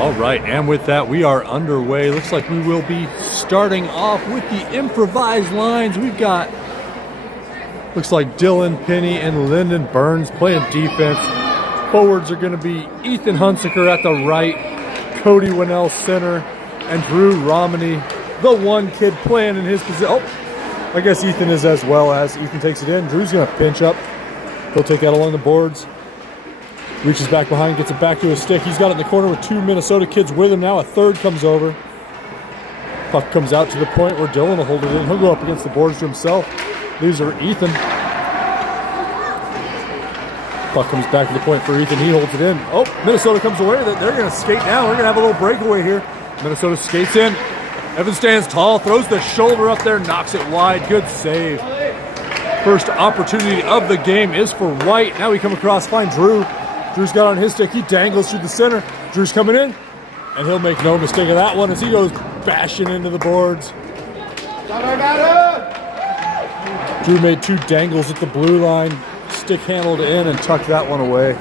All right, and with that, we are underway. Looks like we will be starting off with the improvised lines. We've got, looks like Dylan Penny and Lyndon Burns playing defense. Forwards are going to be Ethan Hunsaker at the right, Cody Winnell center, and Drew Romney, the one kid playing in his position. Oh, I guess Ethan is as well. As Ethan takes it in. Drew's going to pinch up. He'll take that along the boards. Reaches back behind, gets it back to his stick. He's got it in the corner with two Minnesota kids with him now. A third comes over. Puck comes out to the point where Dylan will hold it in. He'll go up against the boards to himself. Leaves for Ethan. Puck comes back to the point for Ethan. He holds it in. Oh, Minnesota comes away with it. They're going to skate down. We're going to have a little breakaway here. Minnesota skates in. Evan stands tall, throws the shoulder up there, knocks it wide. Good save. First opportunity of the game is for White. Now we come across, find Drew. Drew's got on his stick. He dangles through the center. Drew's coming in, and he'll make no mistake of that one as he goes bashing into the boards. Drew made two dangles at the blue line, stick handled in, and tucked that one away.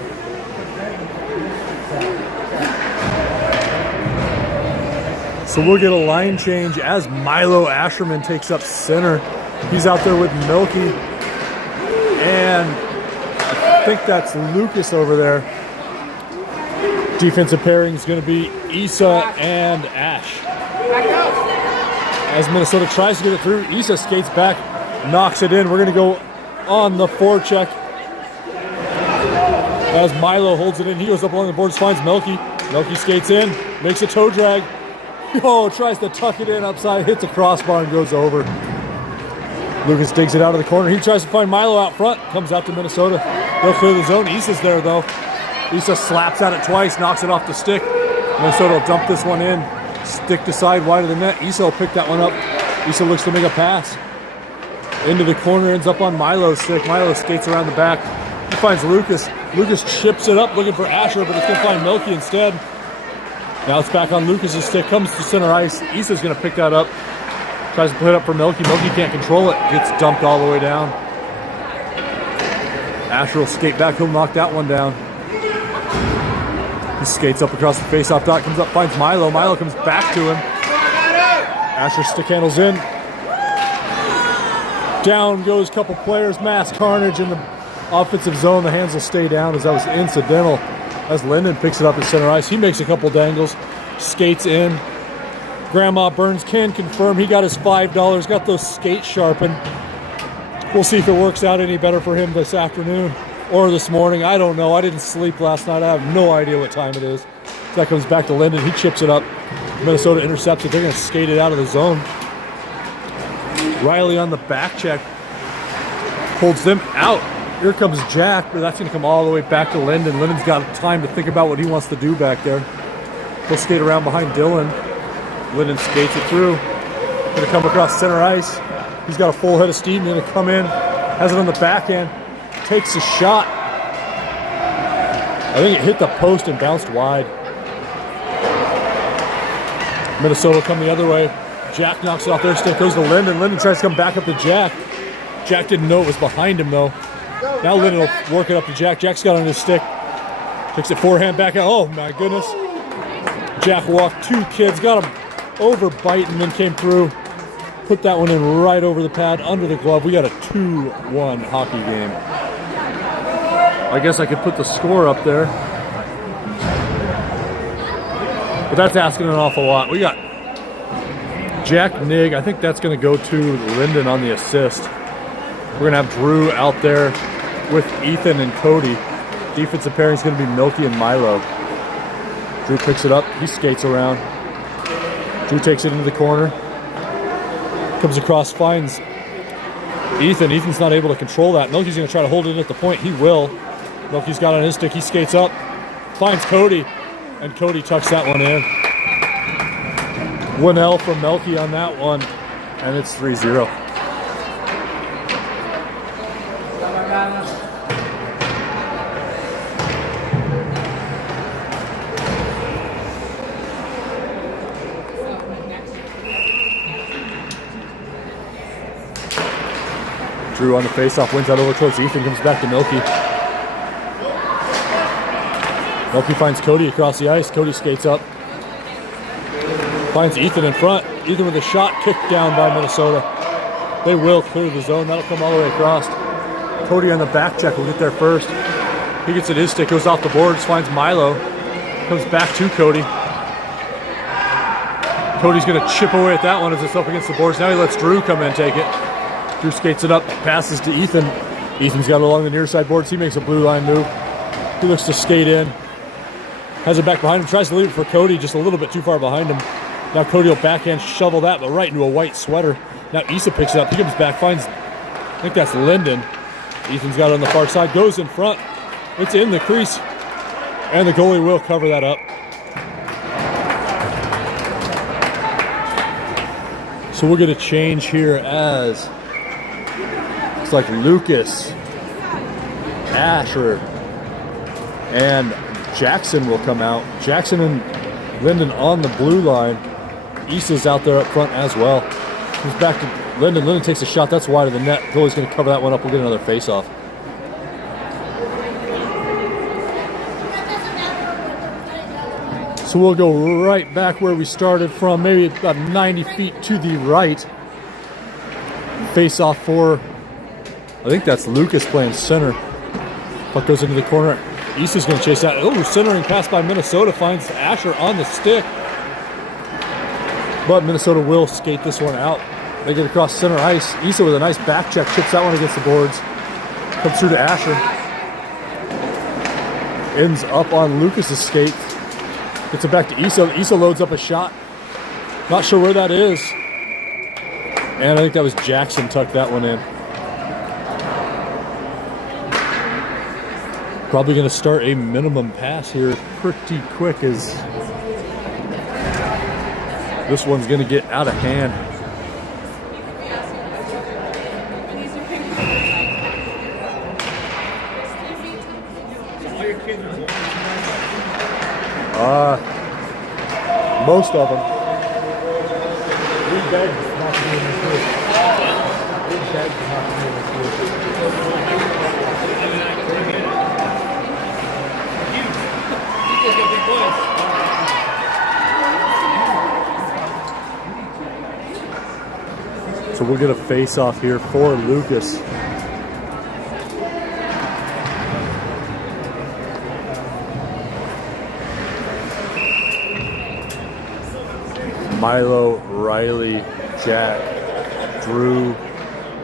So we'll get a line change as Milo Asherman takes up center. He's out there with Milky, and I think that's Lucas over there. Defensive pairing is going to be Issa and Ash. As Minnesota tries to get it through, Issa skates back, knocks it in. We're going to go on the forecheck. As Milo holds it in, he goes up along the boards, finds Milky. Milky skates in, makes a toe drag. Oh, tries to tuck it in upside, hits a crossbar and goes over. Lucas digs it out of the corner. He tries to find Milo out front. Comes out to Minnesota. They'll clear the zone. Issa's there, though. Issa slaps at it twice, knocks it off the stick. Minnesota will dump this one in. Stick to side wide of the net. Issa will pick that one up. Issa looks to make a pass. Into the corner, ends up on Milo's stick. Milo skates around the back. He finds Lucas. Lucas chips it up looking for Asher, but it's going to find Milky instead. Now it's back on Lucas's stick. Comes to center ice. Issa's going to pick that up. Tries to put it up for Milky. Milky can't control it. Gets dumped all the way down. Asher will skate back. He'll knock that one down. He skates up across the face-off dot. Comes up, finds Milo. Milo comes back to him. Asher stick handles in. Down goes a couple players. Mass carnage in the offensive zone. The hands will stay down as that was incidental. As Lyndon picks it up at center ice. He makes a couple dangles. Skates in. Grandma Burns can confirm he got his $5, got those skates sharpened. We'll see if it works out any better for him this afternoon or this morning. I don't know. I didn't sleep last night. I have no idea what time it is. So that comes back to Lyndon. He chips it up. Minnesota intercepts it. They're going to skate it out of the zone. Riley on the back check. Holds them out. Here comes Jack, but that's going to come all the way back to Lyndon. Lyndon's got time to think about what he wants to do back there. He'll skate around behind Dylan. Lyndon skates it through. Going to come across center ice. He's got a full head of steam. Going to come in. Has it on the backhand. Takes a shot. I think it hit the post and bounced wide. Minnesota will come the other way. Jack knocks it off their stick. Goes to Lyndon. Lyndon tries to come back up to Jack. Jack didn't know it was behind him, though. Now Lyndon will work it up to Jack. Jack's got it on his stick. Takes it forehand back out. Oh, my goodness. Jack walked two kids. Got him over bite and then came through. Put that one in right over the pad, under the glove. We got a 2-1 hockey game. I guess I could put the score up there. But that's asking an awful lot. We got Jack Nig. I think that's going to go to Lyndon on the assist. We're going to have Drew out there with Ethan and Cody. Defensive pairing is going to be Milky and Milo. Drew picks it up. He skates around. Drew takes it into the corner. Comes across, finds Ethan. Ethan's not able to control that. Milky's going to try to hold it at the point. He will. Milky's got it on his stick. He skates up. Finds Cody. And Cody tucks that one in. Winnell from Milky on that one. And it's 3-0. Drew on the faceoff, wins that over towards Ethan, comes back to Milky. Milky finds Cody across the ice. Cody skates up, Finds Ethan in front. Ethan with a shot kicked down by Minnesota. They will clear the zone. That'll come all the way across. Cody on the back check will get there first. He gets it his stick, goes off the boards, finds Milo. Comes back to Cody. Cody's gonna chip away at that one as it's up against the boards. Now he lets Drew come in and take it. Drew skates it up, passes to Ethan. Ethan's got it along the near side boards. He makes a blue line move. He looks to skate in. Has it back behind him, tries to leave it for Cody, just a little bit too far behind him. Now Cody will backhand shovel that, but right into a white sweater. Now Issa picks it up, he comes back, finds, I think that's Linden. Ethan's got it on the far side, goes in front. It's in the crease, and the goalie will cover that up. So we'll get a change here as, looks like Lucas, Asher, and Jackson will come out. Jackson and Linden on the blue line. Issa's out there up front as well. Comes back to Linden. Linden takes a shot. That's wide of the net. Goalie's going to cover that one up. We'll get another face-off. So we'll go right back where we started from, maybe about 90 feet to the right. Face-off for, I think that's Lucas playing center. Puck goes into the corner. Issa's going to chase that. Oh, centering pass by Minnesota finds Asher on the stick. But Minnesota will skate this one out. They get across center ice. Issa with a nice back check, chips that one against the boards. Comes through to Asher. Ends up on Lucas's skate. Gets it back to Issa. Issa loads up a shot. Not sure where that is. And I think that was Jackson tucked that one in. Probably going to start a minimum pass here pretty quick as this one's going to get out of hand. Most of them. We begged not to be in this group. We begged not to be in this group. So we'll get a face-off here for Lucas. Milo, Riley, Jack, Drew,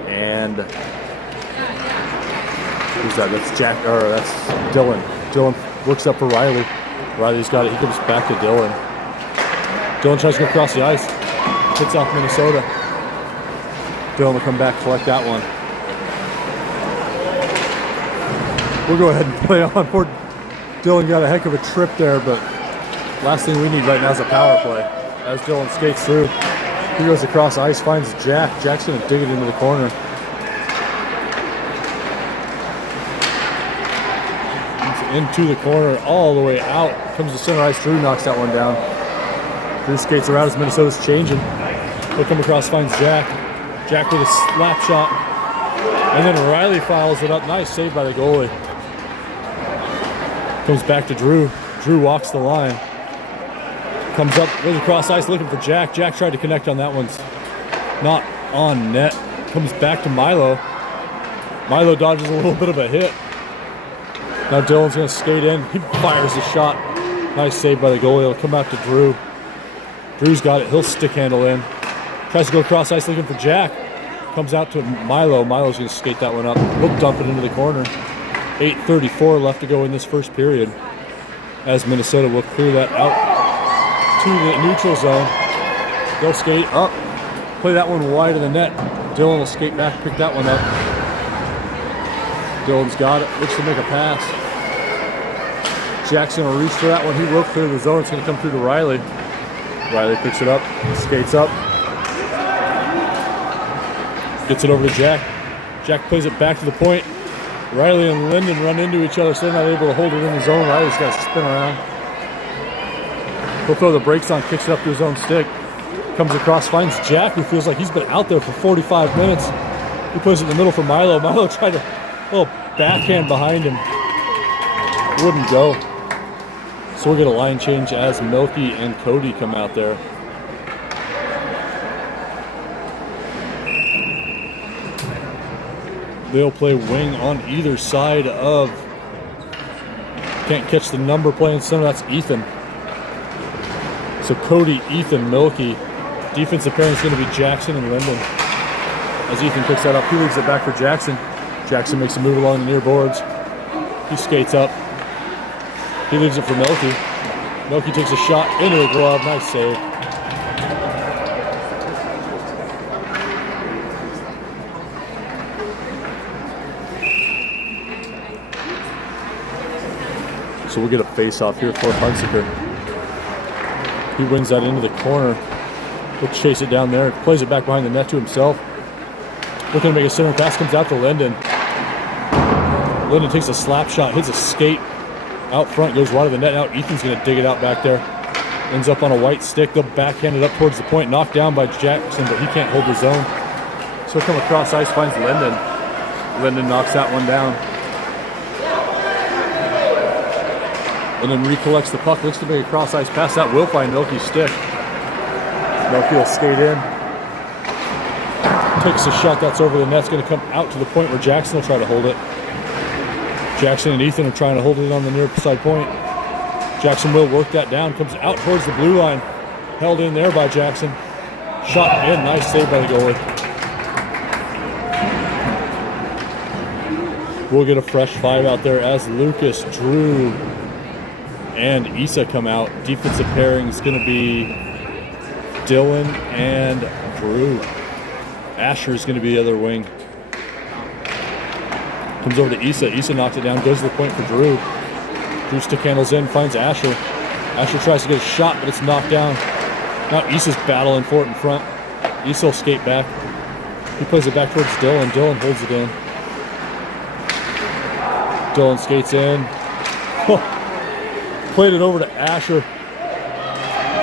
and who's that? That's Jack, or that's Dylan. Dylan looks up for Riley. Riley's got it. He comes back to Dylan. Dylan tries to go across the ice. Hits off Minnesota. Dylan will come back, collect that one. We'll go ahead and play on. Poor Dylan got a heck of a trip there, but last thing we need right now is a power play. As Dylan skates through, he goes across ice, finds Jack. Jack's going to dig it into the corner. Into the corner, all the way out. Comes to center ice. Drew knocks that one down. Drew skates around as Minnesota's changing. He'll come across, finds Jack. Jack with a slap shot. And then Riley fouls it up. Nice save by the goalie. Comes back to Drew. Drew walks the line. Comes up, goes across ice looking for Jack. Jack tried to connect on that one. Not on net. Comes back to Milo. Milo dodges a little bit of a hit. Now Dylan's going to skate in. He fires the shot. Nice save by the goalie. It'll come back to Drew. Drew's got it. He'll stick handle in. Tries to go across ice looking for Jack. Comes out to Milo. Milo's going to skate that one up. He'll dump it into the corner. 8:34 left to go in this first period. As Minnesota will clear that out to the neutral zone. They'll skate up. Play that one wide of the net. Dylan will skate back, pick that one up. Dylan's got it. Looks to make a pass. Jackson will reach for that one. He will clear the zone. It's going to come through to Riley. Riley picks it up, skates up. Gets it over to Jack. Jack plays it back to the point. Riley and Linden run into each other, so they're not able to hold it in the zone. Riley's got to spin around. He'll throw the brakes on, kicks it up to his own stick. Comes across, finds Jack, who feels like he's been out there for 45 minutes. He plays it in the middle for Milo. Milo tried to, little backhand behind him. Wouldn't go. So we'll get a line change as Milky and Cody come out there. They'll play wing on either side of, can't catch the number playing center, that's Ethan. So Cody, Ethan, Milky. Defensive pairing is going to be Jackson and Linden. As Ethan picks that up, he leaves it back for Jackson. Jackson makes a move along the near boards. He skates up. He leaves it for Milky. Milky takes a shot into the glove. Nice save. So we'll get a face-off here for Hunsaker. He wins that into the corner. He'll chase it down there. Plays it back behind the net to himself. Looking to make a center pass. Comes out to Linden. Linden takes a slap shot. Hits a skate out front. Goes wide of the net. Now Ethan's going to dig it out back there. Ends up on a white stick. They'll backhand it up towards the point. Knocked down by Jackson, but he can't hold his own. So he'll come across ice. Finds Linden. Linden knocks that one down. And then recollects the puck, looks to make a cross ice pass. That will find Milky's stick. Milky will skate in. Takes a shot that's over the net. It's going to come out to the point where Jackson will try to hold it. Jackson and Ethan are trying to hold it on the near side point. Jackson will work that down. Comes out towards the blue line. Held in there by Jackson. Shot in. Nice save by the goalie. We'll get a fresh 5 out there as Lucas, Drew, and Issa come out. Defensive pairing is going to be Dylan and Drew. Asher is going to be the other wing. Comes over to Issa. Issa knocks it down. Goes to the point for Drew. Drew stick handles in. Finds Asher. Asher tries to get a shot, but it's knocked down. Now Issa's battling for it in front. Issa will skate back. He plays it back towards Dylan. Dylan holds it in. Dylan skates in. Played it over to Asher.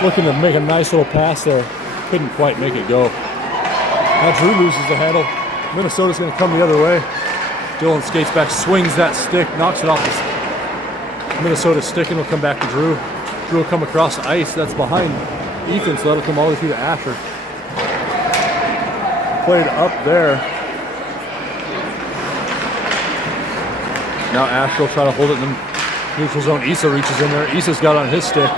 Looking to make a nice little pass there. Couldn't quite make it go. Now Drew loses the handle. Minnesota's going to come the other way. Dylan skates back, swings that stick, knocks it off Minnesota's stick, and will come back to Drew. Drew will come across the ice. That's behind Ethan, so that'll come all the way through to Asher. Played up there. Now Asher will try to hold it in the neutral zone. Issa reaches in there. Issa's got on his stick.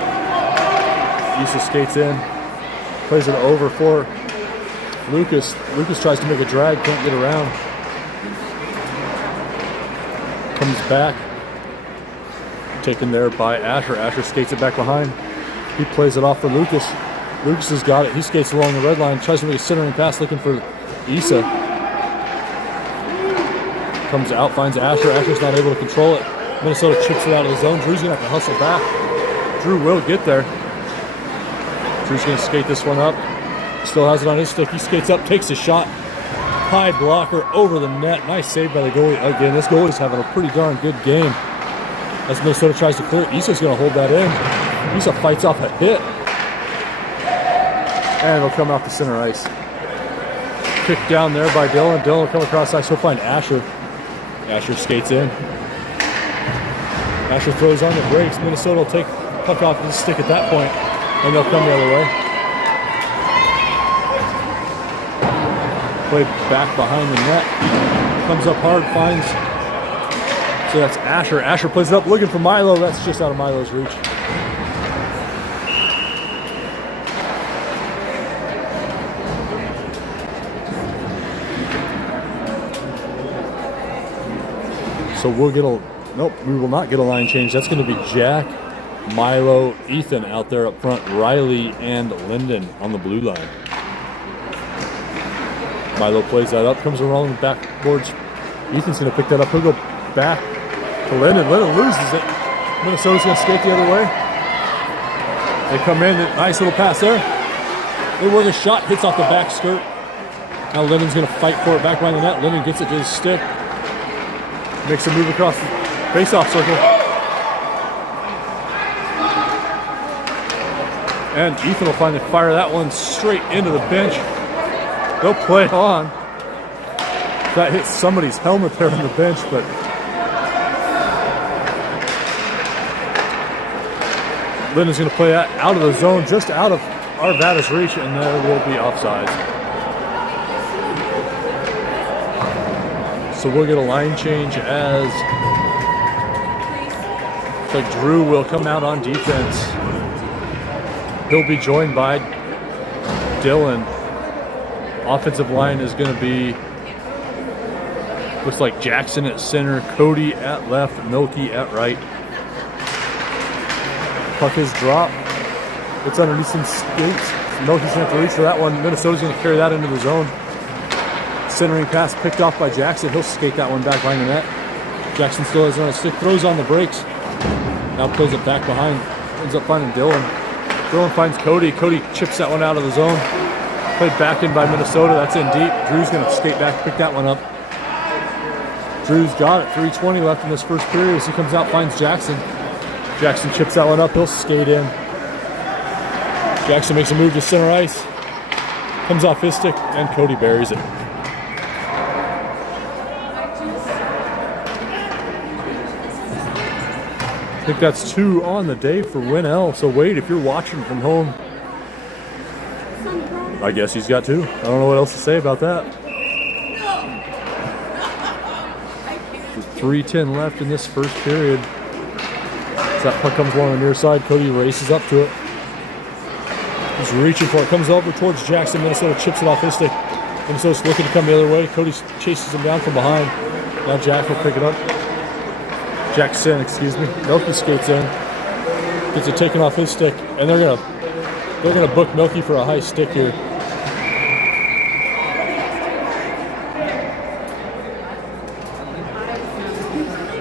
Issa skates in. Plays it over for Lucas. Lucas tries to make a drag, can't get around. Comes back. Taken there by Asher. Asher skates it back behind. He plays it off for Lucas. Lucas has got it. He skates along the red line. Tries to make a centering pass looking for Issa. Comes out, finds Asher. Asher's not able to control it. Minnesota chips it out of the zone. Drew's going to have to hustle back. Drew will get there. Drew's going to skate this one up. Still has it on his stick. He skates up, takes a shot. High blocker over the net. Nice save by the goalie again. This goalie's having a pretty darn good game. As Minnesota tries to clear, Issa's going to hold that in. Issa fights off a hit. And it'll come off the center ice. Kicked down there by Dylan. Dylan will come across ice. He'll find Asher. Asher skates in. Asher throws on the brakes. Minnesota will take puck off his stick at that point, and they'll come the other way. Play back behind the net. Comes up hard, finds. So that's Asher. Asher plays it up, looking for Milo. That's just out of Milo's reach. So we'll get a, nope, we will not get a line change. That's going to be Jack, Milo, Ethan out there up front, Riley, and Linden on the blue line. Milo plays that up, comes around the backboards. Ethan's going to pick that up. He'll go back to Linden. Linden loses it. Minnesota's going to skate the other way. They come in, nice little pass there. They work a shot, hits off the back skirt. Now Linden's going to fight for it back behind the net. Linden gets it to his stick. Makes a move across the face-off circle. And Ethan will finally fire that one straight into the bench. They'll play on. That hit somebody's helmet there on the bench, but Linden's going to play that out of the zone, just out of Arvada's reach, and there will be offsides. So we'll get a line change as like Drew will come out on defense. He'll be joined by Dylan. Offensive line is going to be, looks like Jackson at center, Cody at left, Milky at right. Puck is dropped. It's underneath some skates. Milky's going to have to reach for that one. Minnesota's going to carry that into the zone. Centering pass picked off by Jackson. He'll skate that one back behind the net. Jackson still has it on his stick, throws on the brakes. Now plays it back behind. Ends up finding Dylan. Dylan finds Cody. Cody chips that one out of the zone. Played back in by Minnesota. That's in deep. Drew's going to skate back, pick that one up. Drew's got it. 3:20 left in this first period as he comes out, finds Jackson. Jackson chips that one up. He'll skate in. Jackson makes a move to center ice. Comes off his stick, and Cody buries it. I think that's 2 on the day for Winnell. So Wade, if you're watching from home, I guess he's got 2. I don't know what else to say about that. With 3:10 left in this first period. As that puck comes along the near side, Cody races up to it. He's reaching for it. Comes over towards Jackson. Minnesota chips it off his stick. Minnesota's looking to come the other way. Cody chases him down from behind. Now Jack will pick it up. Jackson, excuse me. Milky skates in. Gets it taken off his stick, and they're gonna book Milky for a high stick here.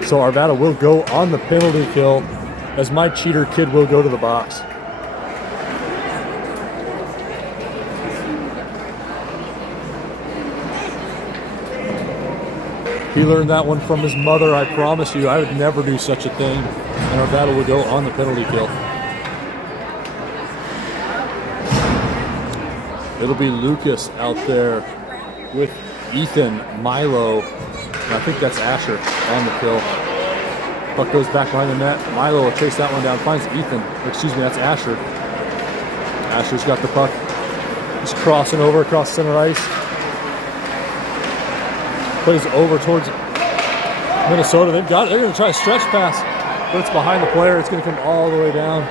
So Arvada will go on the penalty kill, as my cheater kid will go to the box. He learned that one from his mother. I promise you, I would never do such a thing. And Arvada will go on the penalty kill. It'll be Lucas out there with Ethan, Milo, and I think that's Asher on the kill. Puck goes back behind the net. Milo will chase that one down, finds Ethan. Excuse me, that's Asher. Asher's got the puck. He's crossing over across center ice. Plays over towards Minnesota. They've got it. They're going to try a stretch pass, but it's behind the player. It's going to come all the way down.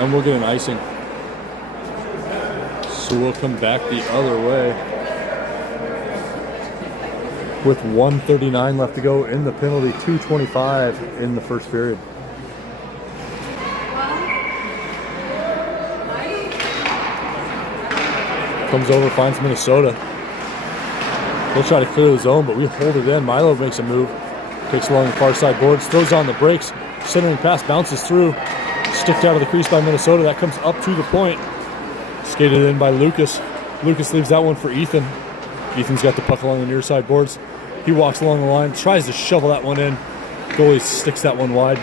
And we'll get an icing. So we'll come back the other way. With 1:39 left to go in the penalty, 2:25 in the first period. Comes over, finds Minnesota. They'll try to clear the zone, but we hold it in. Milo makes a move. Kicks along the far side boards, throws on the brakes. Centering pass bounces through. Sticked out of the crease by Minnesota. That comes up to the point. Skated in by Lucas. Lucas leaves that one for Ethan. Ethan's got the puck along the near side boards. He walks along the line, tries to shovel that one in. Goalie sticks that one wide.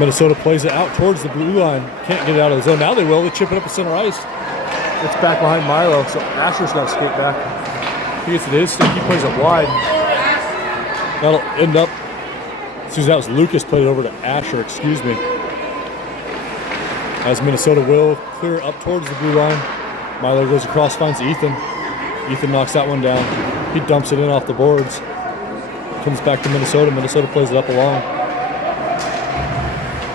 Minnesota plays it out towards the blue line. Can't get it out of the zone. Now they will. They chip it up at center ice. It's back behind Milo, so Asher's got to skate back. He gets it to his stick. He plays it wide. That'll end up, excuse me, that was Lucas played it over to Asher, excuse me. As Minnesota will clear up towards the blue line. Milo goes across, finds Ethan. Ethan knocks that one down. He dumps it in off the boards. Comes back to Minnesota. Minnesota plays it up along.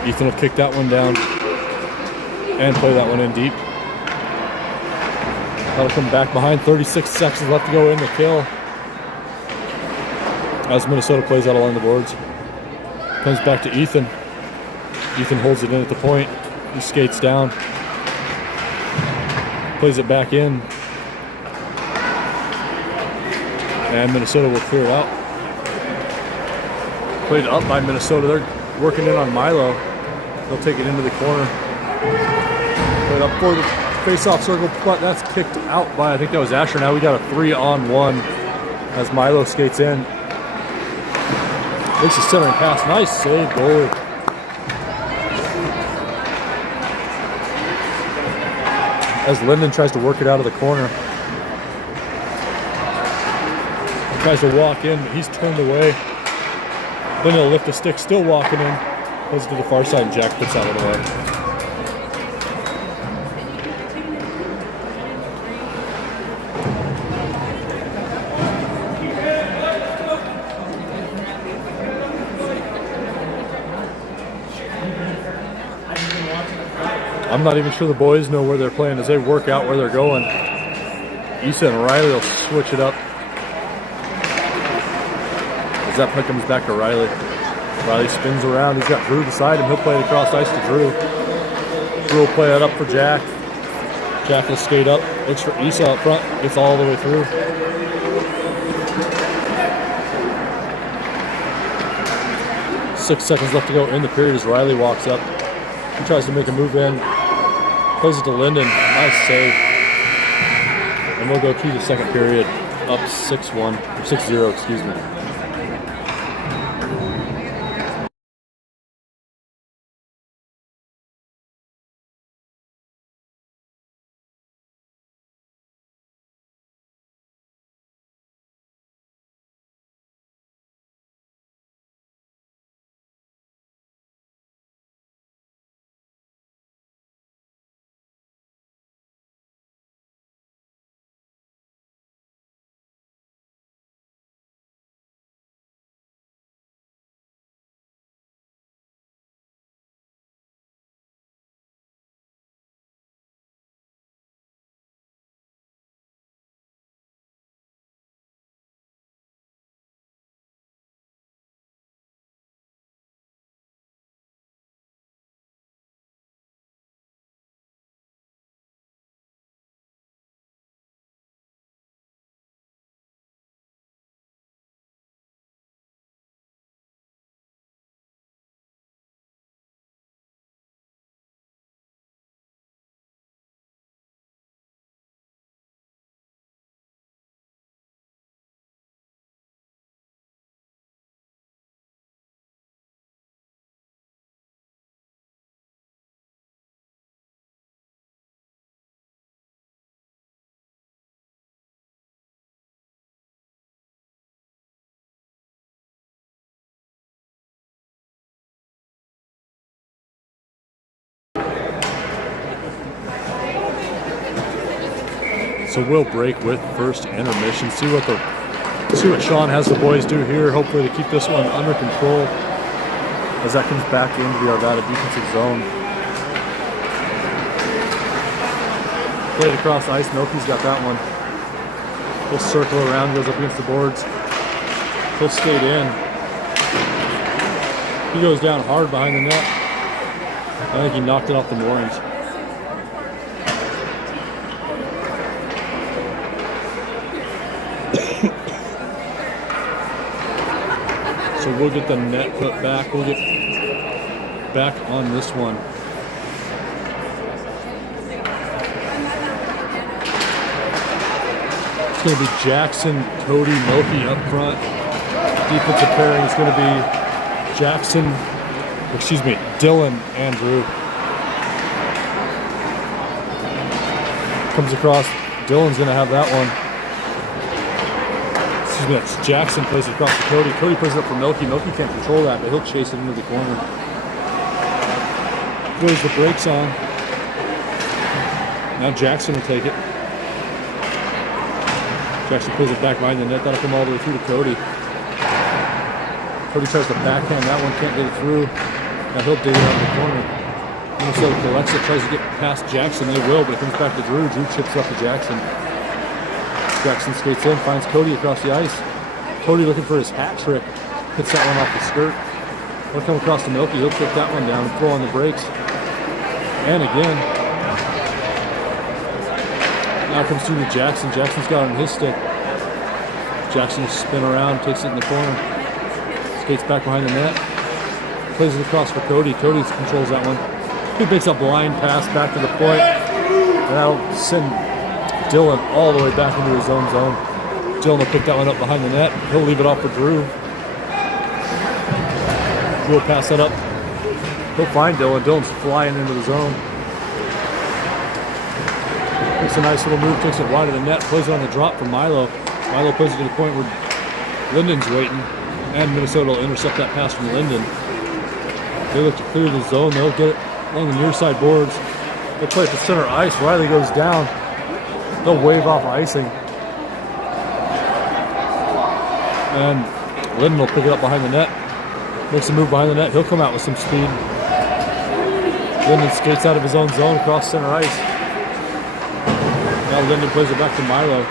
Ethan will kick that one down and play that one in deep. That'll come back behind. 36 seconds left to go in the kill. As Minnesota plays that along the boards. Comes back to Ethan. Ethan holds it in at the point. He skates down. Plays it back in. And Minnesota will clear it out. Played up by Minnesota. They're working in on Milo. They'll take it into the corner. Played up for the face-off circle, but that's kicked out by, I think that was Asher. Now we got a 3-on-1 as Milo skates in. Makes a centering pass. Nice save, goalie. As Linden tries to work it out of the corner. He tries to walk in, but he's turned away. Then he'll lift the stick, still walking in. Goes to the far side, and Jack puts that one away. I'm not even sure the boys know where they're playing as they work out where they're going. Issa and Riley will switch it up. As that puck comes back to Riley. Riley spins around. He's got Drew beside him. He'll play it across ice to Drew. Drew will play it up for Jack. Jack will skate up. Looks for Issa up front. Gets all the way through. Six seconds left to go in the period as Riley walks up. He tries to make a move in. Plays it to Linden. Nice save. And we'll go to the second period. Up 6-1. Or 6-0, excuse me. So we'll break with first intermission. See what Sean has the boys do here. Hopefully to keep this one under control as that comes back into the Arvada defensive zone. Played across ice. Milky's got that one. He'll circle around, goes up against the boards. He'll skate in. He goes down hard behind the net. I think he knocked it off the moorings. So we'll get the net put back. We'll get back on this one. It's going to be Jackson, Cody, Milky up front. Defensive pairing is going to be Dylan, and Drew. Comes across. Dylan's going to have that one. That's Jackson plays it across to Cody. Cody plays it up for Milky. Milky can't control that, but he'll chase it into the corner. Throws the brakes on. Now Jackson will take it. Jackson pulls it back behind the net. That'll come all the way through to Cody. Cody tries to backhand that one, can't get it through. Now he'll dig it out of the corner. Minnesota collects it, tries to get past Jackson. They will, but it comes back to Drew. Drew chips up to Jackson. Jackson skates in, finds Cody across the ice. Cody looking for his hat trick. Hits that one off the skirt. He'll come across to Milky. He'll kick that one down and throw on the brakes. And again. Now comes through to Jackson. Jackson's got it on his stick. Jackson will spin around, takes it in the corner. Skates back behind the net. Plays it across for Cody. Cody controls that one. He makes a blind pass back to the point. And that'll send Dylan all the way back into his own zone. Dylan will pick that one up behind the net. He'll leave it off for Drew. Drew will pass that up. He'll find Dylan. Dylan's flying into the zone. Makes a nice little move, takes it wide of the net, plays it on the drop for Milo. Milo plays it to the point where Linden's waiting, and Minnesota will intercept that pass from Linden. They look to clear the zone. They'll get it along the near side boards. They'll play it to center ice. Riley goes down. They'll wave off icing. And Linden will pick it up behind the net. Makes a move behind the net. He'll come out with some speed. Linden skates out of his own zone across center ice. Now Linden plays it back to Milo.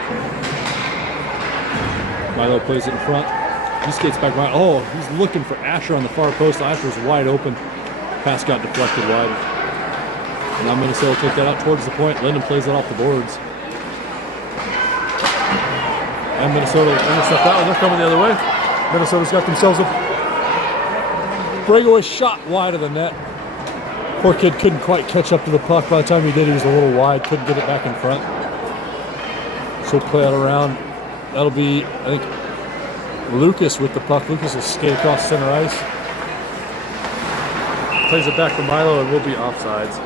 Milo plays it in front. He skates back behind. Oh, he's looking for Asher on the far post. Asher's wide open. Pass got deflected wide. Now Minnesota will take that out towards the point. Linden plays that off the boards. And Minnesota intercept that one. They're coming the other way. Minnesota's got themselves a breakaway shot wide of the net. Poor kid couldn't quite catch up to the puck. By the time he did, he was a little wide. Couldn't get it back in front. So play it around. That'll be, I think, Lucas with the puck. Lucas will skate across center ice. Plays it back to Milo and will be offsides.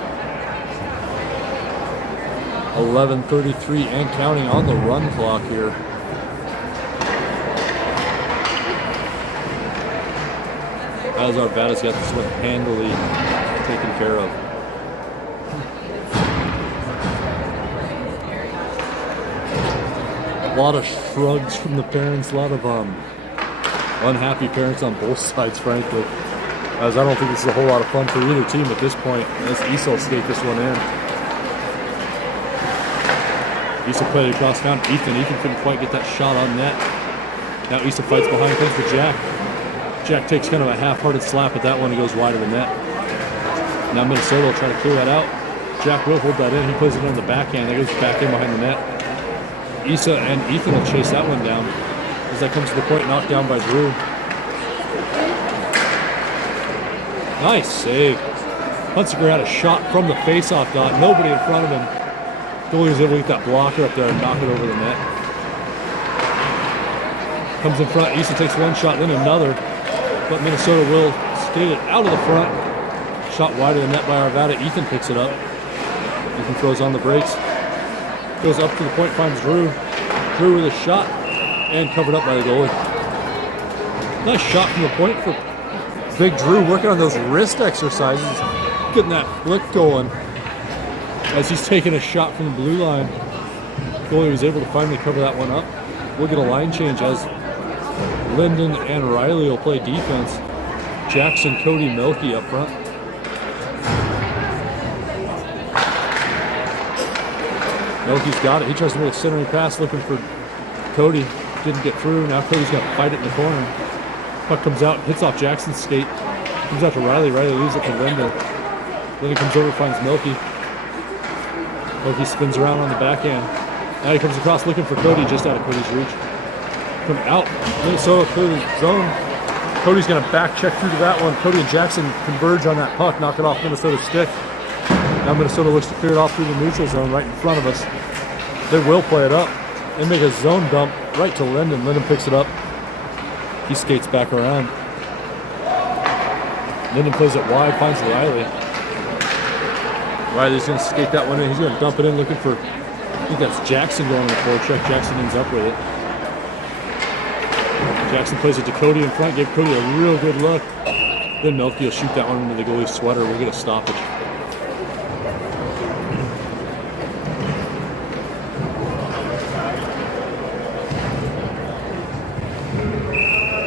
11:33 and counting on the run clock here. As Arvada's got this one handily taken care of. A lot of shrugs from the parents, a lot of unhappy parents on both sides, frankly. As I don't think this is a whole lot of fun for either team at this point, as Issa will skate this one in. Issa played it across, found Ethan. Ethan couldn't quite get that shot on net. Now Issa fights behind, comes for Jack. Jack takes kind of a half-hearted slap at that one. He goes wide of the net. Now Minnesota will try to clear that out. Jack will hold that in. He plays it on the backhand. That goes back in behind the net. Issa and Ethan will chase that one down. As that comes to the point, knocked down by Drew. Nice save. Hunsaker had a shot from the face-off dot. Nobody in front of him. Goalie was able to get that blocker up there and knock it over the net. Comes in front. Issa takes one shot, then another. But Minnesota will skate it out of the front. Shot wide of the net by Arvada. Ethan picks it up. Ethan throws on the brakes. Goes up to the point, finds Drew. Drew with a shot and covered up by the goalie. Nice shot from the point for Big Drew, working on those wrist exercises. Getting that flick going as he's taking a shot from the blue line. Goalie was able to finally cover that one up. We'll get a line change as Linden and Riley will play defense. Jackson, Cody, Melky up front. Melky's got it. He tries to make a centering pass looking for Cody. Didn't get through. Now Cody's got to fight it in the corner. Puck comes out, hits off Jackson's skate. Comes out to Riley. Riley leaves it to Linden. Linden comes over, finds Melky. Melky spins around on the backhand. Now he comes across looking for Cody, just out of Cody's reach. Come out. Minnesota clear the zone. Cody's going to back check through to that one. Cody and Jackson converge on that puck, knock it off Minnesota's stick. Now Minnesota looks to clear it off through the neutral zone right in front of us. They will play it up. They make a zone dump right to Linden. Linden picks it up. He skates back around. Linden plays it wide, finds Riley. Riley's going to skate that one in. He's going to dump it in looking for, I think that's Jackson going on the forward check. Jackson ends up with it. Jackson plays it to Cody in front, gave Cody a real good look. Then Melky will shoot that one into the goalie's sweater. We'll get a stoppage.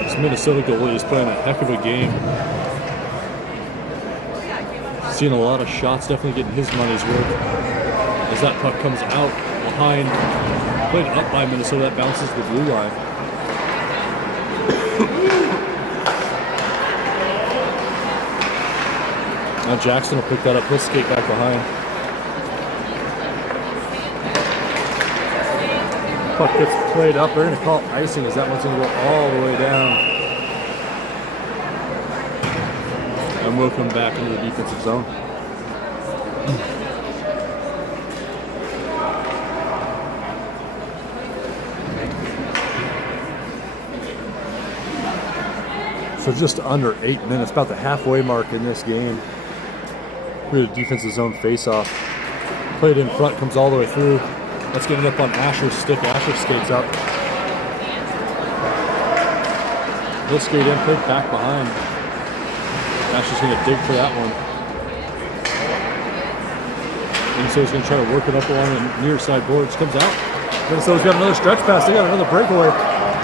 This Minnesota goalie is playing a heck of a game. Seeing a lot of shots, definitely getting his money's worth. As that puck comes out behind, played up by Minnesota, that bounces the blue line. Now Jackson will pick that up. He'll skate back behind. Puck gets played up. They're going to call it icing as that one's going to go all the way down. And we'll come back into the defensive zone. So just under 8 minutes, about the halfway mark in this game. We're at a defensive zone face-off. Played in front, comes all the way through. Let's get it up on Asher's stick. Asher skates up. He'll skate in, played back behind. Asher's going to dig for that one. Minnesota's going to try to work it up along the near side boards. Comes out. Minnesota's got another stretch pass. They got another breakaway.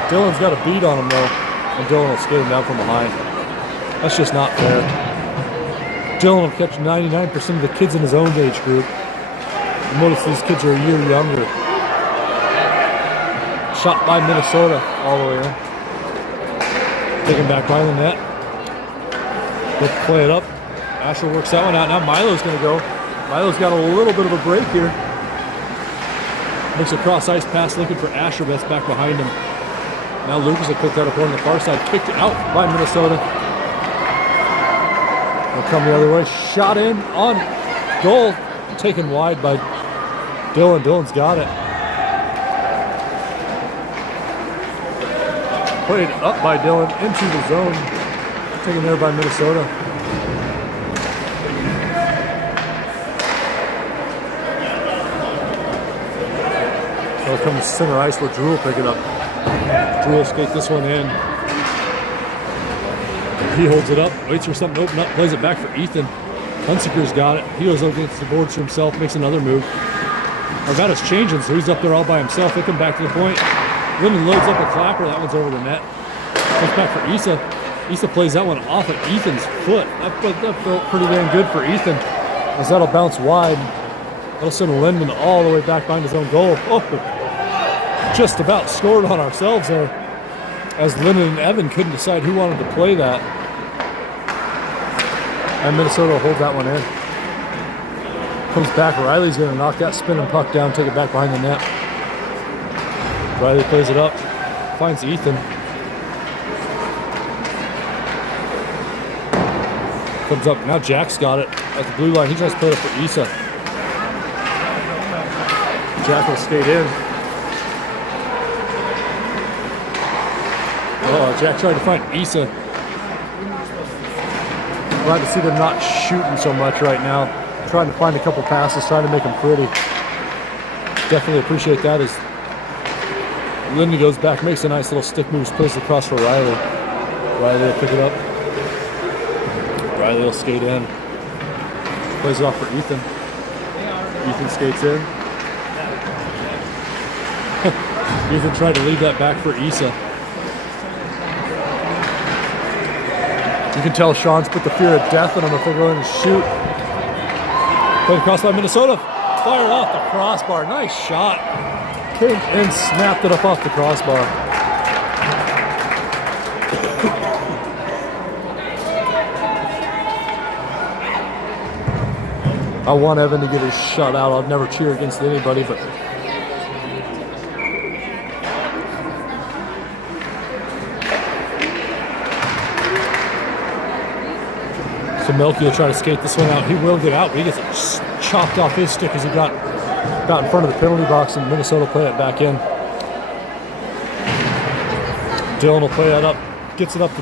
Dylan's got a beat on him though. And Dylan will skate him down from behind. That's just not fair. Dylan will catch 99% of the kids in his own age group. Most of these kids are a year younger. Shot by Minnesota all the way in. Taken back by the net. Let's play it up. Asher works that one out. Now Milo's going to go. Milo's got a little bit of a break here. Makes a cross ice pass looking for Asher, but that's back behind him. Now Lucas will pick that up on the far side. Kicked out by Minnesota. They'll come the other way. Shot in on goal. Taken wide by Dylan. Dylan's got it. Played up by Dylan into the zone. Taken there by Minnesota. They'll come to center ice where Drew will pick it up. Drew will skate this one in. He holds it up, waits for something to open up, plays it back for Ethan. Hunsaker's got it. He goes up against the boards for himself, makes another move. Arvada's changing, so he's up there all by himself. He'll come back to the point. Linden loads up a clapper. That one's over the net. Comes back for Issa. Issa plays that one off of Ethan's foot. That felt pretty damn good for Ethan, as that'll bounce wide. That'll send Linden all the way back behind his own goal. Oh, just about scored on ourselves there, as Linden and Evan couldn't decide who wanted to play that. And Minnesota will hold that one in. Comes back. Riley's going to knock that spinning puck down, take it back behind the net. Riley plays it up, finds Ethan. Comes up. Now Jack's got it at the blue line. He tries to play it for Issa. Jack will skate in. Oh, Jack tried to find Issa. Glad to see them not shooting so much right now. Trying to find a couple passes, trying to make them pretty. Definitely appreciate that as Lindy goes back, makes a nice little stick move, plays it across for Riley. Riley will pick it up. Riley will skate in. Plays it off for Ethan. Ethan skates in. Ethan tried to leave that back for Issa. You can tell Sean's put the fear of death in him if they're going to shoot. Played across by Minnesota. Fired off the crossbar. Nice shot. Came and snapped it up off the crossbar. I want Evan to get his shut out. I'll never cheer against anybody, but so Melky will try to skate this one out. He will get out, but he gets chopped off his stick as he got in front of the penalty box, and Minnesota will play it back in. Dylan will play that up, gets it up to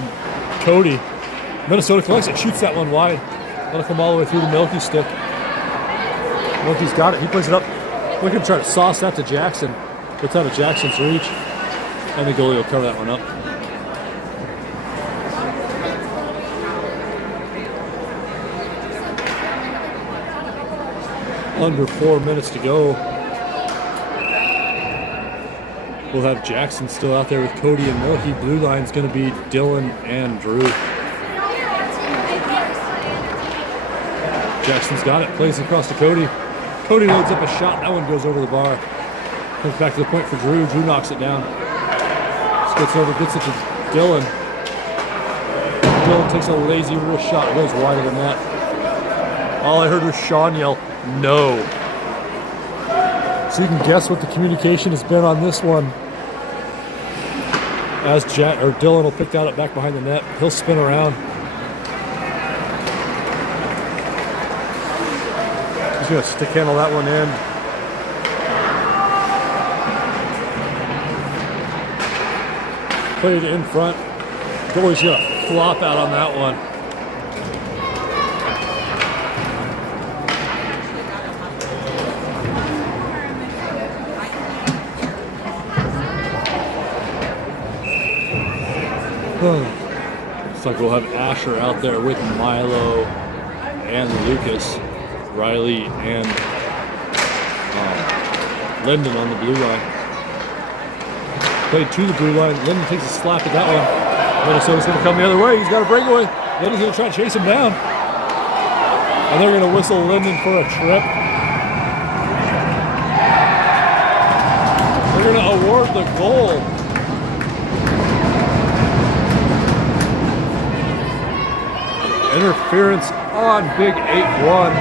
Cody. Minnesota collects it, shoots that one wide. That'll come all the way through the Melky stick. Melky's got it. He plays it up. Look at him try to sauce that to Jackson. Gets out of Jackson's reach, and the goalie will cover that one up. Under 4 minutes to go. We'll have Jackson still out there with Cody and Milky. Blue line's going to be Dylan and Drew. Jackson's got it. Plays across to Cody. Cody loads up a shot. That one goes over the bar. Comes back to the point for Drew. Drew knocks it down. Skates over, gets it to Dylan. Dylan takes a lazy wrist shot. Goes wide of the net. All I heard was Sean yell, "No." So you can guess what the communication has been on this one. As Dylan will pick that up back behind the net. He'll spin around. He's going to stick handle that one in. Played it in front. Goalie's going to flop out on that one. Looks like we'll have Asher out there with Milo and Lucas, Riley and Linden on the blue line. Played to the blue line. Linden takes a slap at that one. Minnesota's going to come the other way. He's got a breakaway. Linden's going to try to chase him down. And they're going to whistle Linden for a trip. They're going to award the goal. Interference on Big 8-1.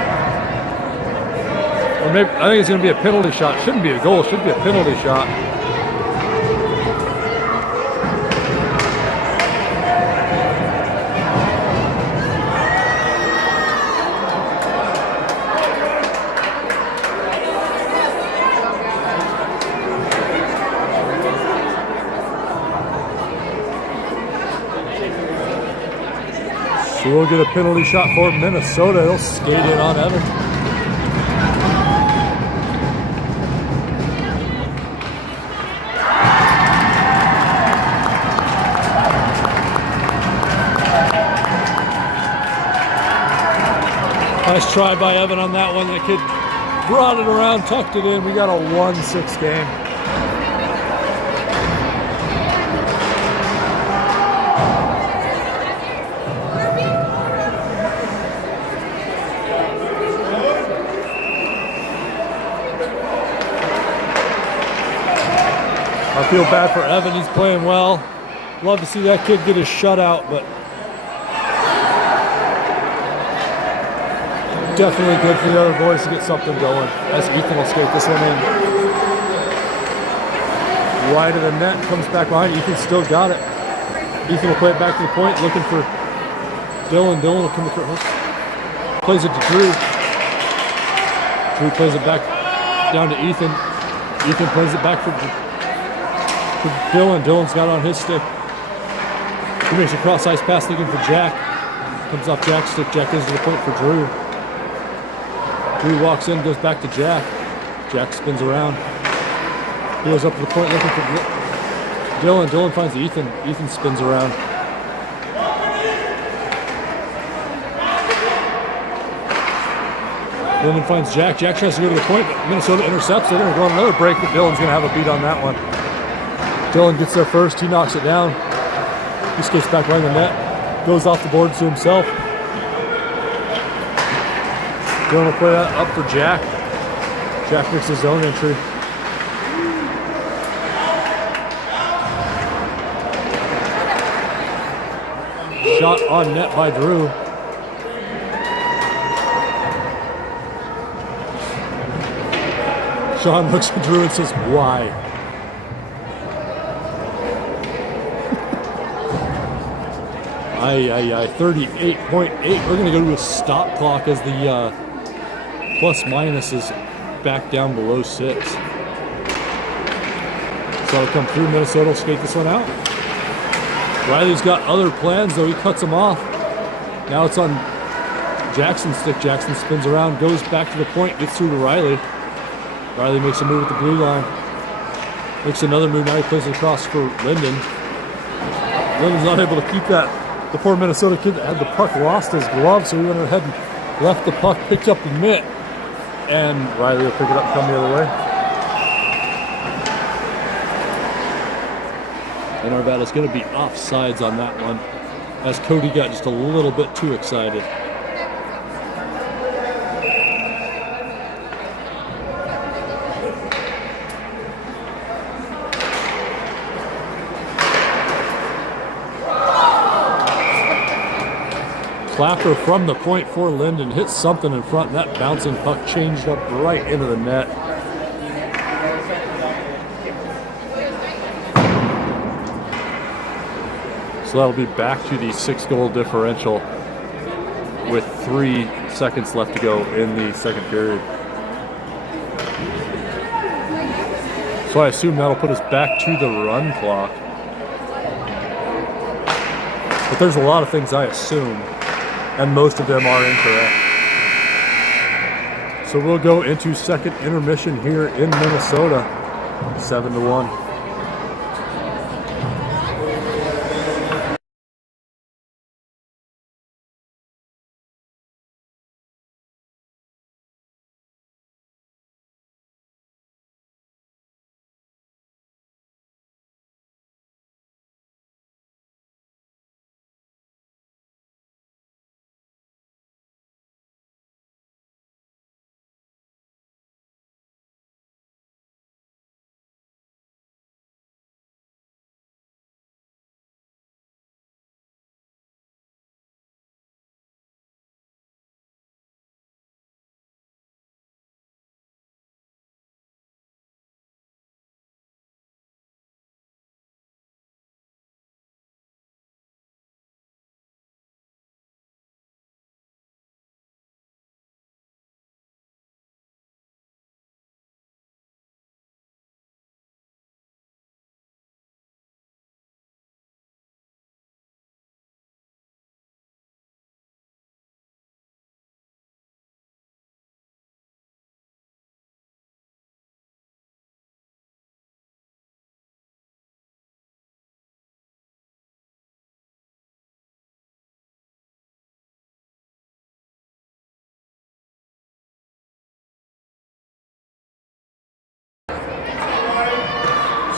Or maybe, I think it's going to be a penalty shot. Shouldn't be a goal, should be a penalty shot. So we'll get a penalty shot for Minnesota. They'll skate in on Evan. Nice try by Evan on that one. The kid brought it around, tucked it in. We got a 1-6 game. I feel bad for Evan. He's playing well. Love to see that kid get his shutout, but definitely good for the other boys to get something going. As Ethan will skate this one in. Wide of the net, comes back behind. Ethan still got it. Ethan will play it back to the point, looking for Dylan. Dylan will come across. Plays it to Drew. Drew plays it back down to Ethan. Ethan plays it back for Dylan. Dylan's got it on his stick. He makes a cross ice pass looking for Jack. Comes off Jack's stick. Jack goes to the point for Drew. Drew walks in, goes back to Jack. Jack spins around. He goes up to the point looking for Dylan. Dylan finds Ethan. Ethan spins around. Dylan finds Jack. Jack tries to go to the point, but Minnesota intercepts. They're going to go on another break, but Dylan's going to have a beat on that one. Dylan gets there first. He knocks it down. He skates back behind the net. Goes off the boards to himself. Dylan will play that up for Jack. Jack makes his own entry. Shot on net by Drew. Sean looks at Drew and says, why? Aye, 38.8. We're going to go to a stop clock as the plus minus is back down below 6. So it'll come through. Minnesota will skate this one out. Riley's got other plans, though. He cuts them off. Now it's on Jackson's stick. Jackson spins around, goes back to the point, gets through to Riley. Riley makes a move at the blue line. Makes another move. Now he plays it across for Linden. Linden's not able to keep that. The poor Minnesota kid that had the puck lost his glove, so he went ahead and left the puck, picked up the mitt, and Riley will pick it up and come the other way. And Arvada's going to be offsides on that one, as Cody got just a little bit too excited. Clapper from the point for Linden hits something in front, and that bouncing puck changed up right into the net. So that'll be back to the 6-goal differential with 3 seconds left to go in the second period. So I assume that'll put us back to the run clock. But there's a lot of things I assume, and most of them are incorrect. So we'll go into second intermission here in Minnesota, 7-1.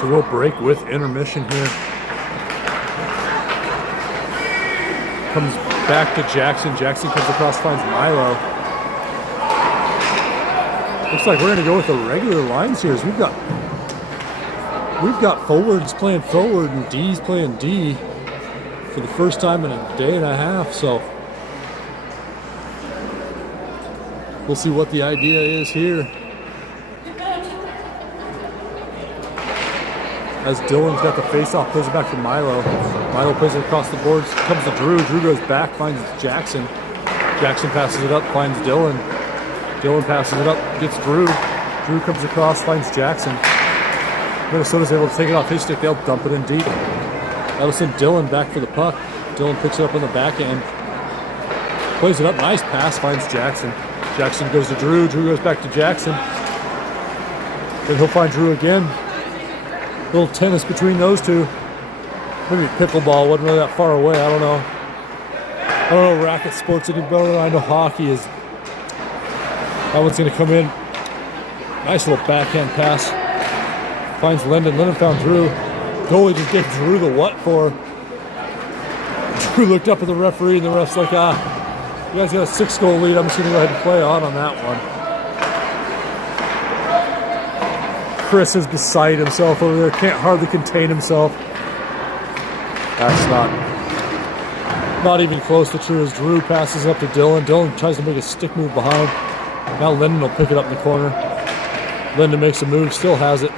So we'll break with intermission here. Comes back to Jackson. Jackson comes across, finds Milo. Looks like we're going to go with the regular lines here. As we've got forwards playing forward and D's playing D for the first time in a day and a half. So we'll see what the idea is here. As Dylan's got the face-off, plays it back to Milo. Milo plays it across the boards, comes to Drew. Drew goes back, finds Jackson. Jackson passes it up, finds Dylan. Dylan passes it up, gets Drew. Drew comes across, finds Jackson. Minnesota's able to take it off his stick. They'll dump it in deep. That'll send Dylan back for the puck. Dylan picks it up on the backhand. Plays it up, nice pass, finds Jackson. Jackson goes to Drew. Drew goes back to Jackson. Then he'll find Drew again. Little tennis between those two. Maybe pickleball wasn't really that far away. I don't know. I don't know racket sports any better than I know hockey is. That one's going to come in. Nice little backhand pass. Finds Linden. Linden found Drew. Goalie just gave Drew the what for. Drew looked up at the referee and the ref's like, you guys got a 6-goal lead. I'm just going to go ahead and play on that one. Chris is beside himself over there. Can't hardly contain himself. That's not even close to true as Drew passes up to Dylan. Dylan tries to make a stick move behind. Now Linden will pick it up in the corner. Linden makes a move, still has it.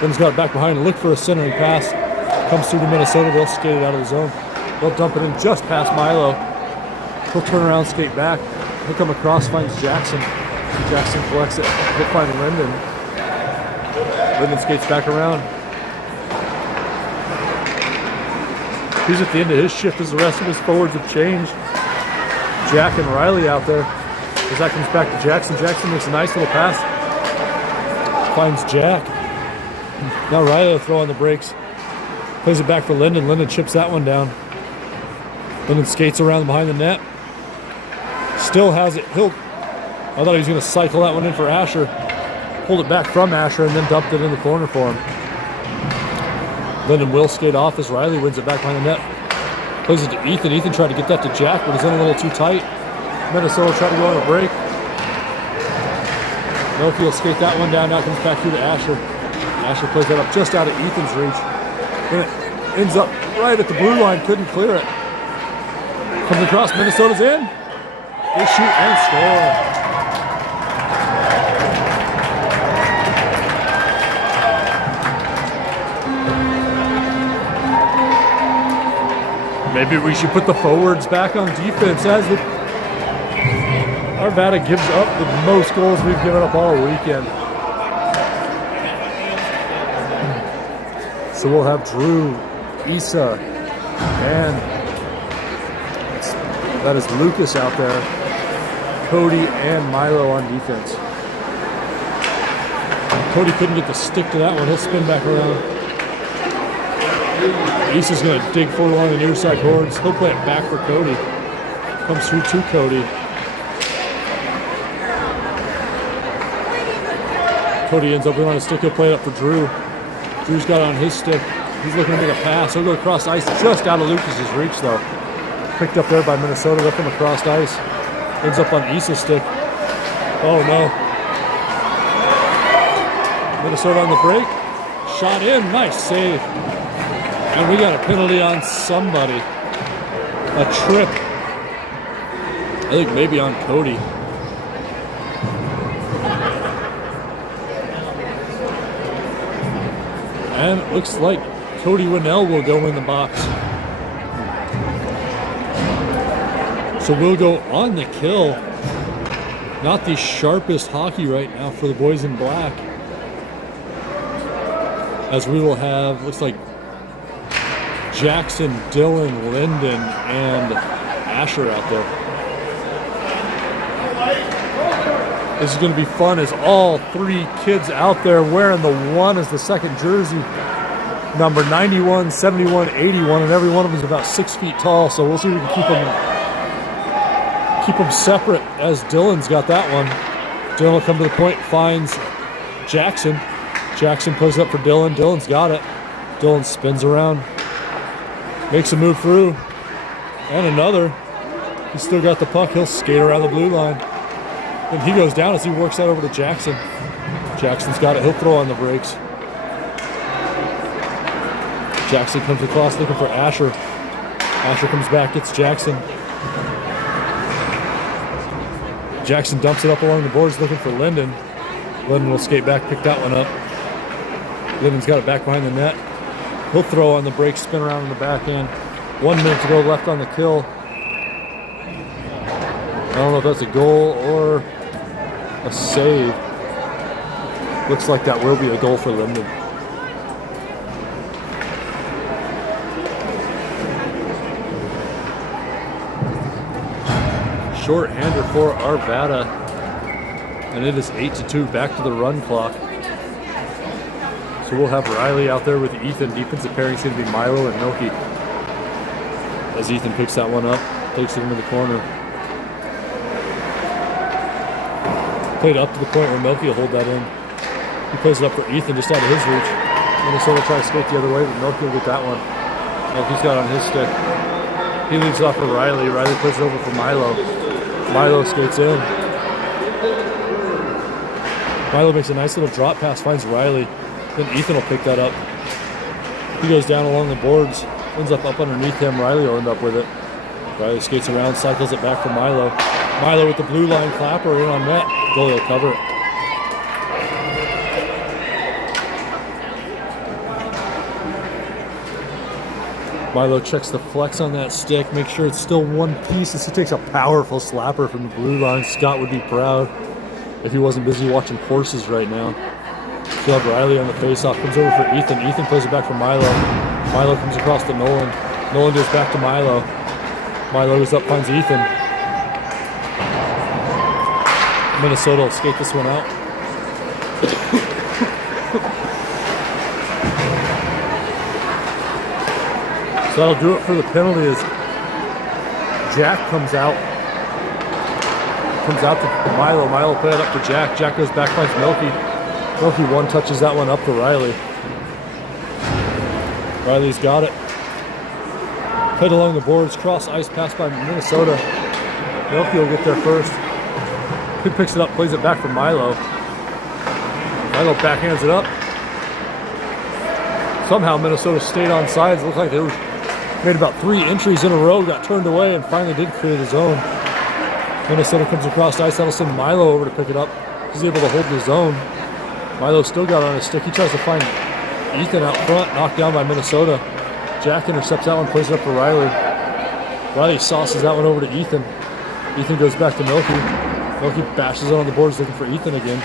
Linden's got it back behind and look for a centering pass. Comes through to Minnesota. They'll skate it out of the zone. They'll dump it in just past Milo. He'll turn around, skate back. He'll come across, finds Jackson. Jackson collects it. He'll find Linden. Linden skates back around. He's at the end of his shift as the rest of his forwards have changed. Jack and Riley out there. As that comes back to Jackson. Jackson makes a nice little pass. Finds Jack. Now Riley will throw on the brakes. Plays it back for Linden. Linden chips that one down. Linden skates around behind the net. Still has it. I thought he was going to cycle that one in for Asher. Pulled it back from Asher and then dumped it in the corner for him. Linden will skate off as Riley wins it back behind the net. Plays it to Ethan. Ethan tried to get that to Jack, but he's in a little too tight. Minnesota tried to go on a break. Melky will skate that one down. Now comes back through to Asher. Asher plays that up just out of Ethan's reach. Then it ends up right at the blue line. Couldn't clear it. Comes across. Minnesota's in. They shoot and score. Maybe we should put the forwards back on defense as Arvada gives up the most goals we've given up all weekend. So we'll have Drew, Issa, and that is Lucas out there. Cody and Milo on defense. Cody couldn't get the stick to that one. He'll spin back around. Issa's going to dig forward along the near side boards. He'll play it back for Cody. Comes through to Cody. Cody ends up on a stick. He'll play it up for Drew. Drew's got it on his stick. He's looking to make a pass. He'll go across ice just out of Lucas's reach, though. Picked up there by Minnesota. They'll come across ice. Ends up on Issa's stick. Oh, no. Minnesota on the break. Shot in. Nice save. And we got a penalty on somebody. A trip. I think maybe on Cody. And it looks like Cody Winnell will go in the box. So we'll go on the kill. Not the sharpest hockey right now for the boys in black. As we will have, looks like Jackson, Dylan, Linden, and Asher out there. This is going to be fun as all three kids out there wearing the one as the second jersey. Number 91, 71, 81, and every one of them is about 6 feet tall. So we'll see if we can keep them separate as Dylan's got that one. Dylan will come to the point, finds Jackson. Jackson plays it up for Dylan. Dylan's got it. Dylan spins around. Makes a move through. And another. He's still got the puck. He'll skate around the blue line. Then he goes down as he works that over to Jackson. Jackson's got it. He'll throw on the brakes. Jackson comes across looking for Asher. Asher comes back, gets Jackson. Jackson dumps it up along the boards looking for Linden. Linden will skate back, pick that one up. Linden's got it back behind the net. He'll throw on the brakes, spin around in the back end. 1 minute to go left on the kill. I don't know if that's a goal or a save. Looks like that will be a goal for Linden. Short-hander for Arvada. And it is 8-2, back to the run clock. So we'll have Riley out there with Ethan. Defensive pairing is going to be Milo and Milky. As Ethan picks that one up, takes it into the corner. Played up to the point where Milky will hold that in. He plays it up for Ethan just out of his reach. Minnesota tries to skate the other way, but Milky will get that one. Milky's got it on his stick. He leaves off for Riley. Riley plays it over for Milo. Milo skates in. Milo makes a nice little drop pass, finds Riley. Then Ethan will pick that up. He goes down along the boards, ends up underneath him. Riley will end up with it. Riley skates around, cycles it back for Milo. Milo with the blue line clapper in on net. Goalie will cover it. Milo checks the flex on that stick, make sure it's still one piece as he takes a powerful slapper from the blue line. Scott would be proud if he wasn't busy watching horses right now. She'll have Riley on the faceoff, comes over for Ethan. Ethan plays it back for Milo. Milo comes across to Nolan. Nolan goes back to Milo. Milo goes up, finds Ethan. Minnesota will skate this one out. So that'll do it for the penalty as Jack comes out. Comes out to Milo. Milo play it up for Jack. Jack goes back, finds Milky. Milky one touches that one up to Riley. Riley's got it. Played along the boards, cross ice pass by Minnesota. Milky will get there first. He picks it up, plays it back for Milo. Milo backhands it up. Somehow Minnesota stayed on sides. Looked like they made about 3 entries in a row, got turned away, and finally did create a zone. Minnesota comes across ice. That'll send Milo over to pick it up. He's able to hold the zone. Milo still got it on his stick. He tries to find Ethan out front, knocked down by Minnesota. Jack intercepts that one, plays it up for Riley. Riley sauces that one over to Ethan. Ethan goes back to Milky. Milky bashes it on the boards looking for Ethan again.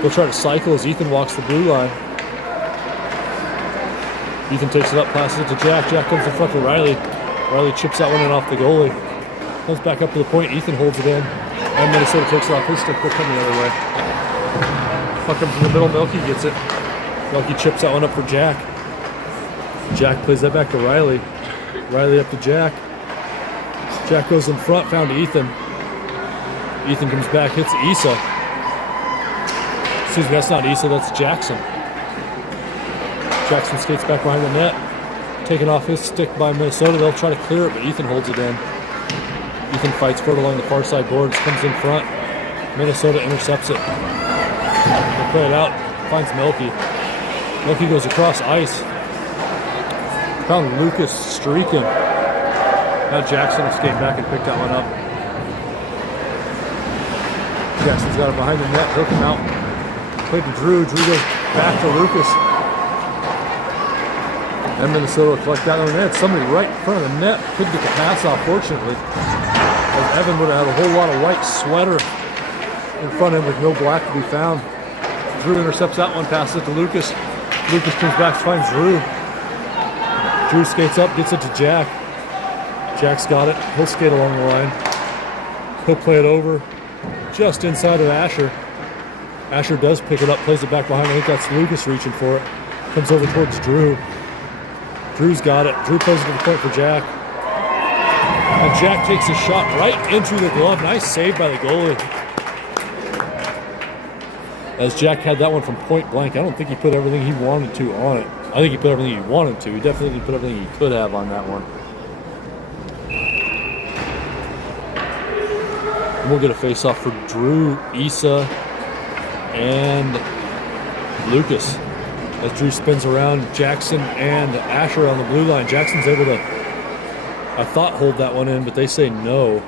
He'll try to cycle as Ethan walks the blue line. Ethan takes it up, passes it to Jack. Jack comes in front for Riley. Riley chips that one in off the goalie. Comes back up to the point. Ethan holds it in. And Minnesota takes it off his stick. They'll come the other way. Puck comes from the middle. Milky gets it. Milky chips that one up for Jack. Jack plays that back to Riley. Riley up to Jack. Jack goes in front, found Ethan. Ethan comes back, hits Issa. Excuse me, that's not Issa, that's Jackson. Jackson skates back behind the net. Taken off his stick by Minnesota. They'll try to clear it, but Ethan holds it in. Ethan fights for it along the far side boards, comes in front. Minnesota intercepts it. They play it out, finds Milky. Milky goes across ice. Found Lucas streaking. Now Jackson will skate back and pick that one up. Jackson's got it behind the net. He'll come out. Played to Drew. Drew goes back to Lucas. And Minnesota will collect that one. They had somebody right in front of the net. Couldn't get the pass off, fortunately. As Evan would have had a whole lot of white sweater in front of him with no black to be found. Drew intercepts that one, passes it to Lucas. Lucas comes back, finds Drew. Drew skates up, gets it to Jack. Jack's got it. He'll skate along the line. He'll play it over just inside of Asher. Asher does pick it up, plays it back behind. I think that's Lucas reaching for it. Comes over towards Drew. Drew's got it. Drew plays it to the point for Jack. And Jack takes a shot right into the glove. Nice save by the goalie. As Jack had that one from point blank, I don't think he put everything he wanted to on it. I think he put everything he wanted to. He definitely put everything he could have on that one. And we'll get a face-off for Drew, Issa, and Lucas. As Drew spins around, Jackson and Asher on the blue line. Jackson's able to, I thought, hold that one in, but they say no.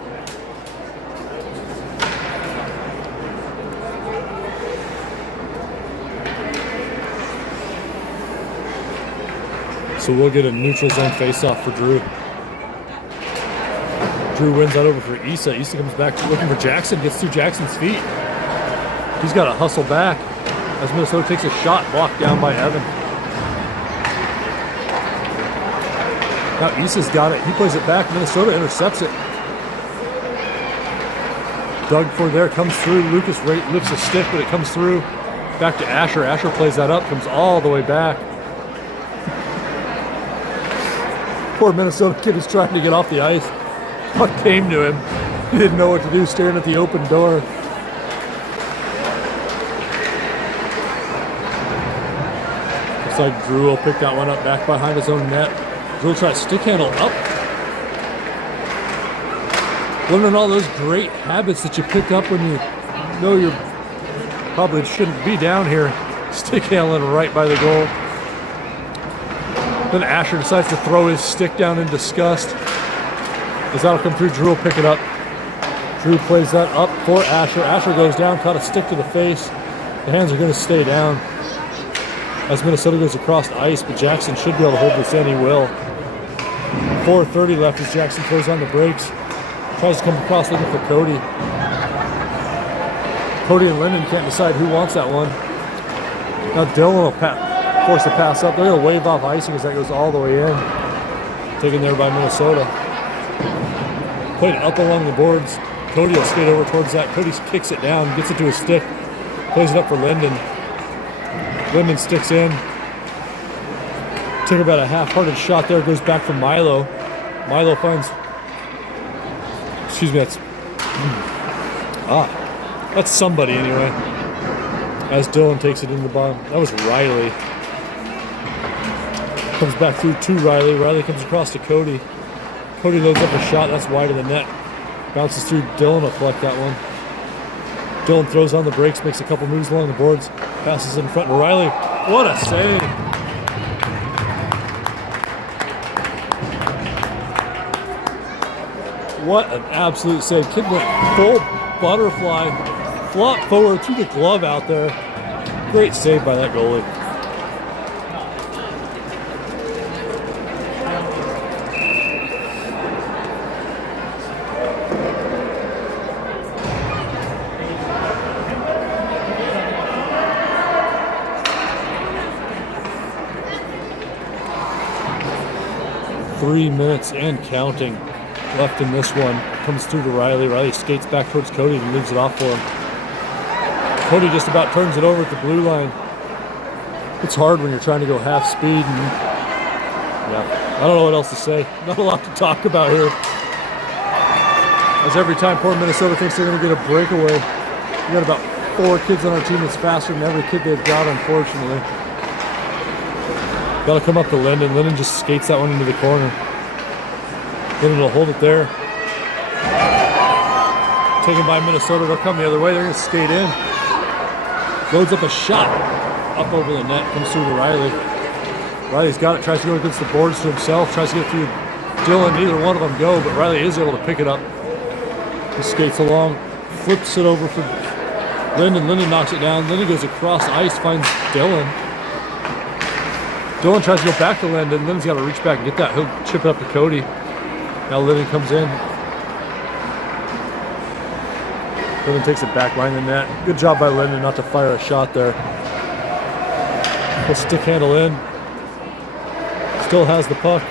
So we'll get a neutral zone face-off for Drew. Drew wins that over for Issa. Issa comes back looking for Jackson, gets through Jackson's feet. He's got to hustle back as Minnesota takes a shot blocked down by Evan. Now Issa's got it. He plays it back. Minnesota intercepts it. Doug Ford there comes through. Lucas lifts a stick, but it comes through. Back to Asher. Asher plays that up, comes all the way back. Poor Minnesota kid is trying to get off the ice. Puck came to him. He didn't know what to do, staring at the open door. Looks like Drew will pick that one up back behind his own net. Drew will try to stick handle up. Learning all those great habits that you pick up when you know you probably shouldn't be down here. Stick handling right by the goal. Then Asher decides to throw his stick down in disgust. As that'll come through, Drew will pick it up. Drew plays that up for Asher. Asher goes down, caught a stick to the face. The hands are going to stay down as Minnesota goes across the ice, but Jackson should be able to hold this in. He will. 4:30 left as Jackson throws on the brakes. Tries to come across looking for Cody. Cody and Linden can't decide who wants that one. Now Dylan will force the pass up. They're going to wave off icing as that goes all the way in. Taken there by Minnesota. Played up along the boards. Cody will skate over towards that. Cody kicks it down, gets it to his stick. Plays it up for Linden. Linden sticks in. Took about a half-hearted shot there. Goes back for Milo. Milo finds... Excuse me, that's somebody anyway. As Dylan takes it in the bottom. That was Riley. Comes back through to Riley. Riley comes across to Cody. Cody loads up a shot. That's wide of the net. Bounces through. Dylan will collect that one. Dylan throws on the brakes, makes a couple moves along the boards. Passes in front to Riley. What a save. What an absolute save. Kid went full butterfly. Flop forward, threw the glove out there. Great save by that goalie. Three minutes and counting left in this one. Comes through to Riley. Riley skates back towards Cody and leaves it off for him. Cody just about turns it over at the blue line. It's hard when you're trying to go half speed. And, yeah, I don't know what else to say. Not a lot to talk about here. As every time poor Minnesota thinks they're going to get a breakaway, we got about 4 kids on our team that's faster than every kid they've got, unfortunately. Got to come up to Linden. Linden just skates that one into the corner. Linden will hold it there. Taken by Minnesota. They'll come the other way. They're going to skate in. Loads up a shot. Up over the net. Comes through to Riley. Riley's got it. Tries to go against the boards to himself. Tries to get through Dylan. Neither one of them go, but Riley is able to pick it up. He skates along. Flips it over for Linden. Linden knocks it down. Linden goes across ice. Finds Dylan. Dylan tries to go back to Linden. Linden's got to reach back and get that. He'll chip it up to Cody. Now Linden comes in. Linden takes it back behind the net. Good job by Linden not to fire a shot there. He'll stick handle in. Still has the puck.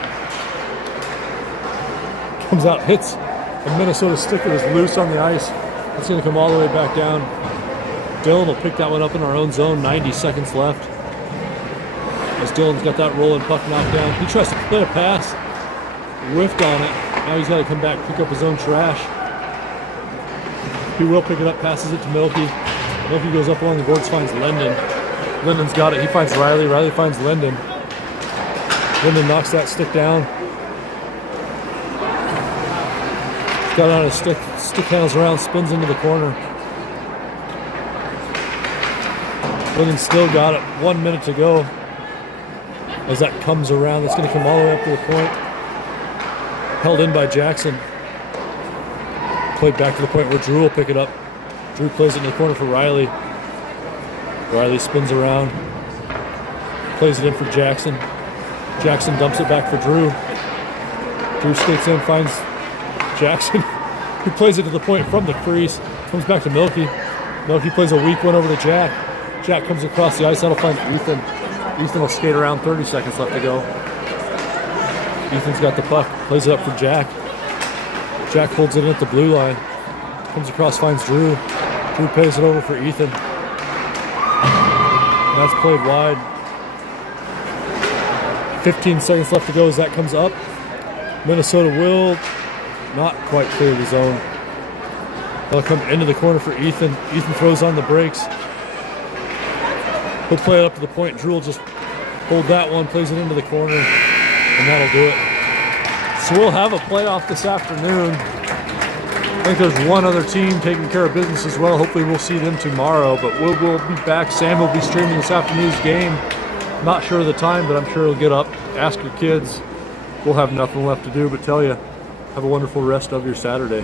Comes out, hits a Minnesota stick that is loose on the ice. It's going to come all the way back down. Dylan will pick that one up in our own zone. 90 seconds left. As Dylan's got that rolling puck knocked down. He tries to play a pass. Whiffed on it. Now he's got to come back, pick up his own trash. He will pick it up, passes it to Milky. Milky goes up along the boards, finds Linden. Linden's got it. He finds Riley. Riley finds Linden. Linden knocks that stick down. Got on his stick. Stick handles around, spins into the corner. Linden still got it. 1 minute to go. As that comes around, it's going to come all the way up to the point. Held in by Jackson. Played back to the point where Drew will pick it up. Drew plays it in the corner for Riley. Riley spins around. Plays it in for Jackson. Jackson dumps it back for Drew. Drew skates in, finds Jackson. He plays it to the point from the crease. Comes back to Milky. Milky plays a weak one over to Jack. Jack comes across the ice. That'll find Ethan. Ethan will skate around. 30 seconds left to go. Ethan's got the puck. Plays it up for Jack. Jack holds it in at the blue line. Comes across, finds Drew. Drew pays it over for Ethan. And that's played wide. 15 seconds left to go as that comes up. Minnesota will not quite clear the zone. They'll come into the corner for Ethan. Ethan throws on the brakes. He'll play it up to the point. Drew will just hold that one, plays it into the corner, and that'll do it. So we'll have a playoff this afternoon. I think there's one other team taking care of business as well. Hopefully we'll see them tomorrow, but we'll be back. Sam will be streaming this afternoon's game. Not sure of the time, but I'm sure he'll get up. Ask your kids. We'll have nothing left to do but tell you, have a wonderful rest of your Saturday.